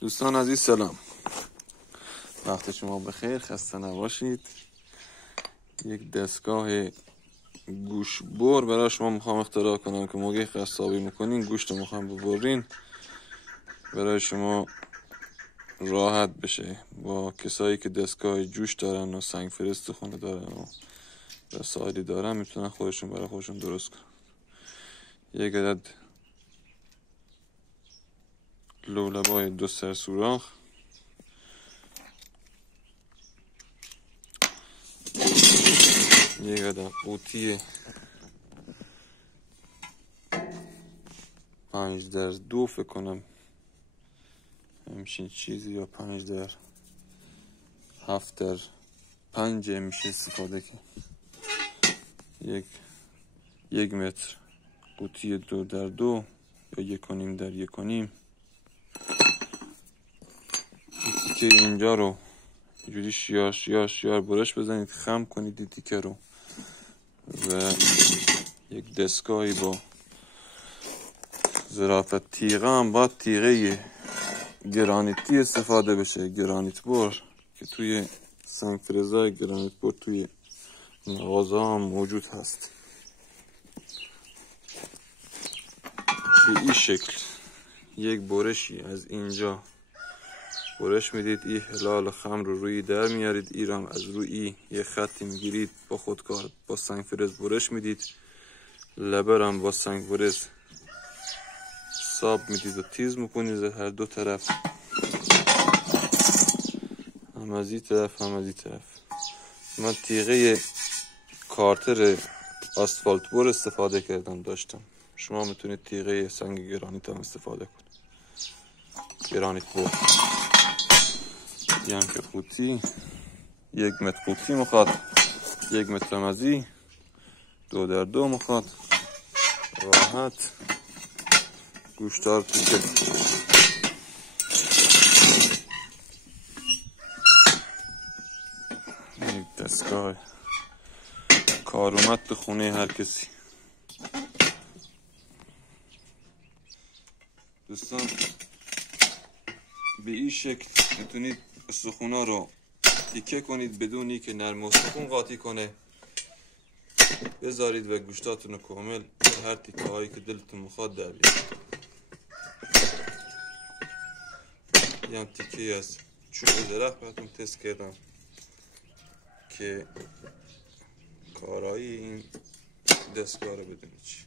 دوستان عزیز سلام، وقت شما بخیر، خسته نباشید. یک دستگاه گوشبر برای شما میخوام اختراع کنم که موقع قصابی میکنین گوشت رو میخوام ببرین برای شما راحت بشه. با کسایی که دستگاه جوش دارن و سنگ فرست خونه دارن و وسایلی دارن میتونن خودشون برای خودشون درست کنن. یک عدد لولبای 2 سر سوراخ، یک عدد قوطی 5x2 فکر کنم همچین چیزی، یا 5x7x5 میشه استفاده که یک متر قوطی 2x2 یا 1.5x1.5. تیکه اینجا رو اینجوری شیار برش بزنید، خم کنید این تیکه رو و یک دستگاهی با ظرافت تیغه هم باید تیغه گرانیتی استفاده بشه، گرانیت بر که توی سنگ فرزای گرانیت بر توی مغازه هم موجود هست. به این شکل یک برشی از اینجا برش میدید، این هلال خم رو روی در میارید، این هم از روی یه خطی میگیرید با خودکار با سنگ فرز برش میدید، لبر هم با سنگ فرز ساب میدید و تیز میکنید هر دو طرف، هم از این طرف هم از این طرف. من تیغه کارتر آسفالت بر استفاده کردم داشتم، شما میتونید تیغه سنگ گرانیت هم استفاده کنید، گرانیت بر. یعنی که قوطی 1 متر قوطی میخواد، 1 متر مزی 2x2 میخواد، راحت گوشتار تیکه. یک دستگاه کار اومد تو خونه هر کسی. دوستان به این شکل میتونید استخونا رو تیکه کنید بدونی که نرم استخون قاطی کنه، بذارید و گوشتاتون رو کامل هر تیکه هایی که دلتون میخواد در بیارید. یه هم تیکه از چوب درخت براتون تست کردم که کارایی این دستگاه رو بدونید چی.